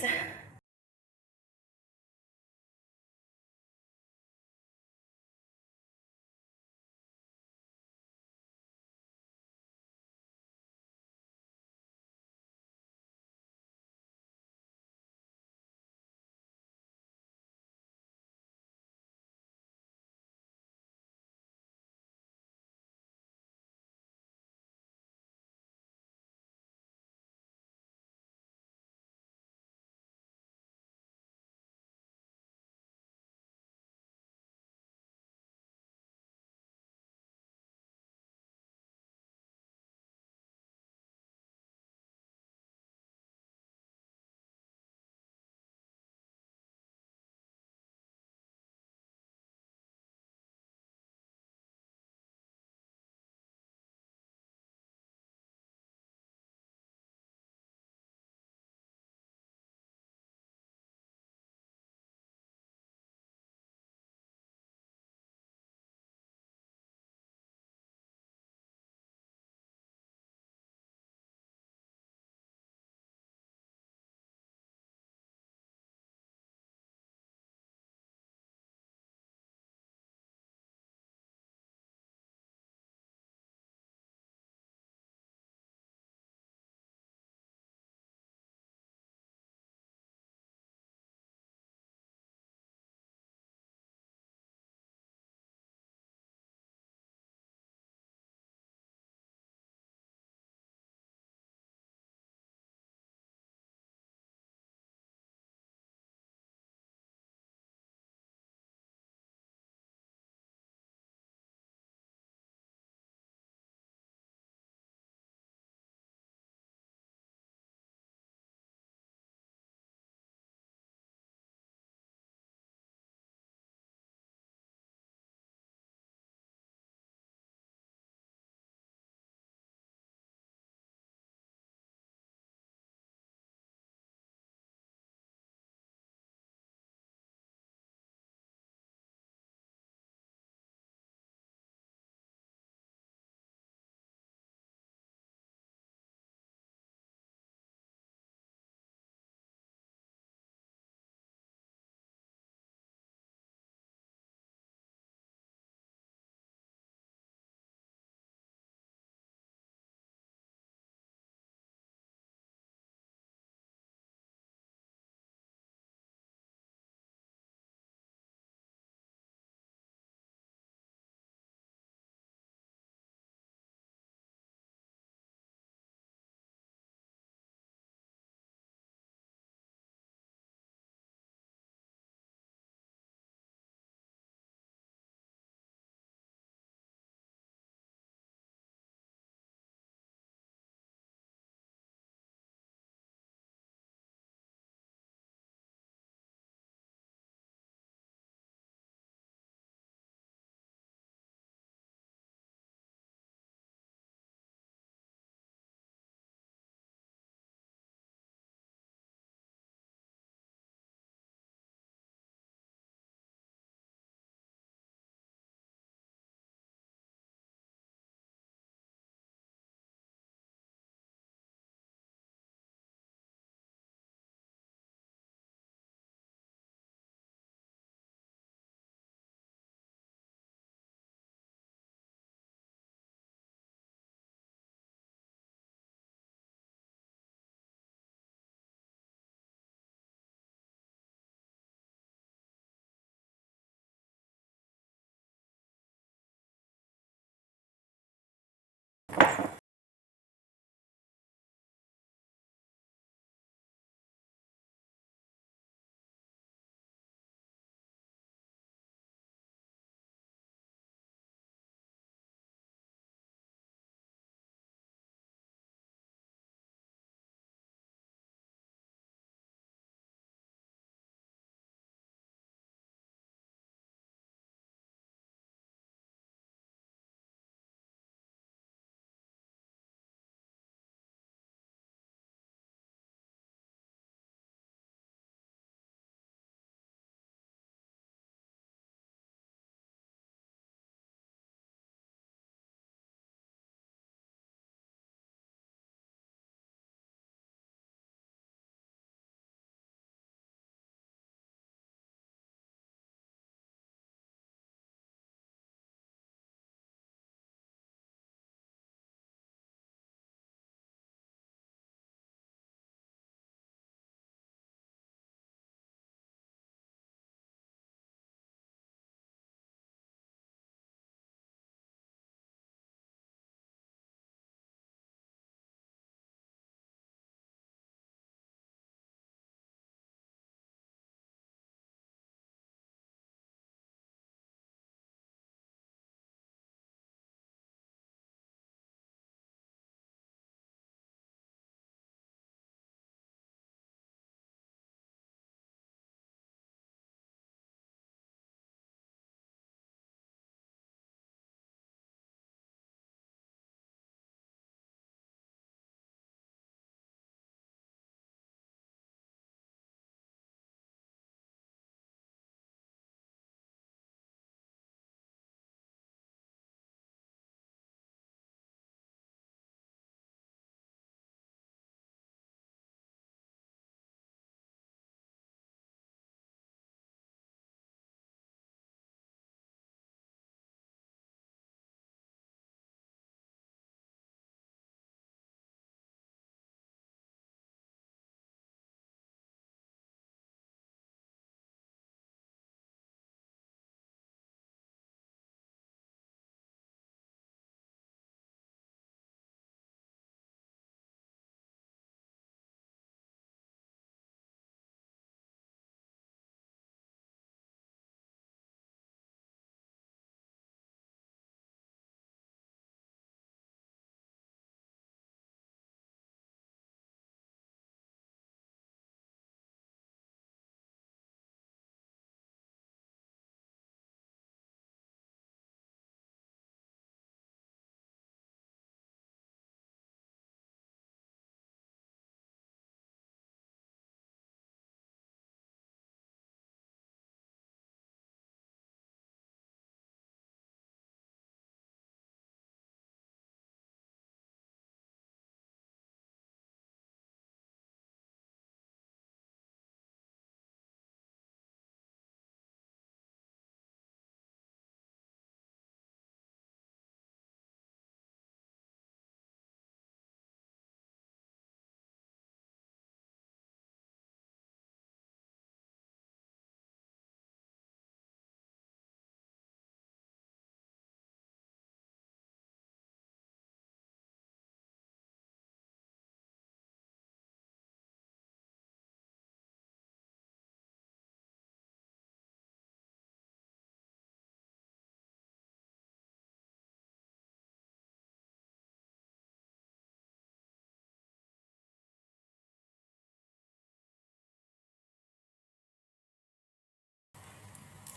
guys.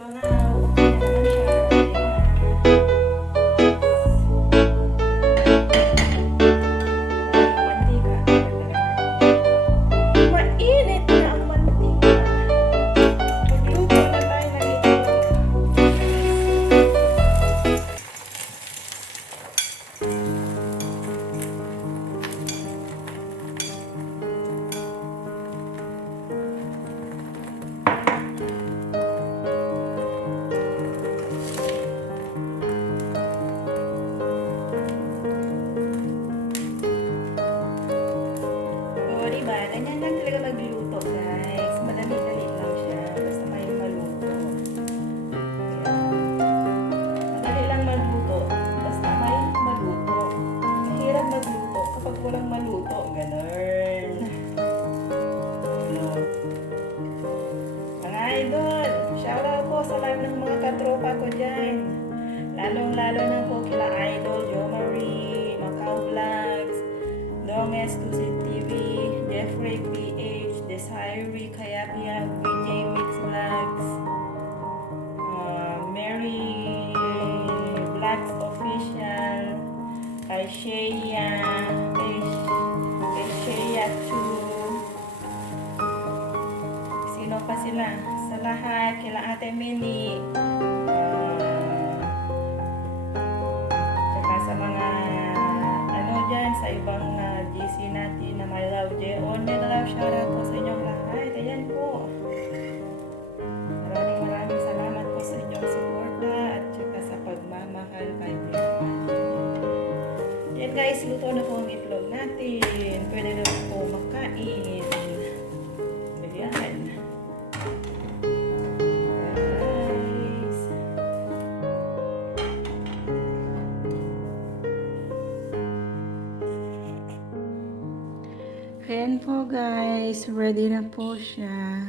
So now, okay na naman siya. Mantika. Mainit na ang mantika. Magluto na tayo ng diba? Ganyan lang talaga magluto, guys. Madali-dali lang siya. Basta may maluto. Ayan. Madali lang magluto. Basta may maluto. Mahirap magluto kapag walang maluto. Ganun. Ano? Mga idol, shoutout po sa lahat ng mga katropa ko dyan. Lalong-lalo na po kila Idol, Jo Marie, Macau Vlogs, Dong Exclusive TV, Jeffrey PH, Desiree Kayabia, VJ Mix Vlogs, Mary Vlogs Official, kay Shea, kay Shea 2, sino pa sila? Sa lahat, kila Ate Minnie, tsaka sa mga ano dyan, sa ibang GC natin na my love, J.O.N. na love, shoutout po sa inyong lahat. Ayan po. Maraming salamat po sa inyong suporta at tsaka sa pagmamahal kay Pia. Yan guys, luto na po ang itlog natin. Pwede na po makain. Ayan. Guys. Ayan po guys, ready na po siya.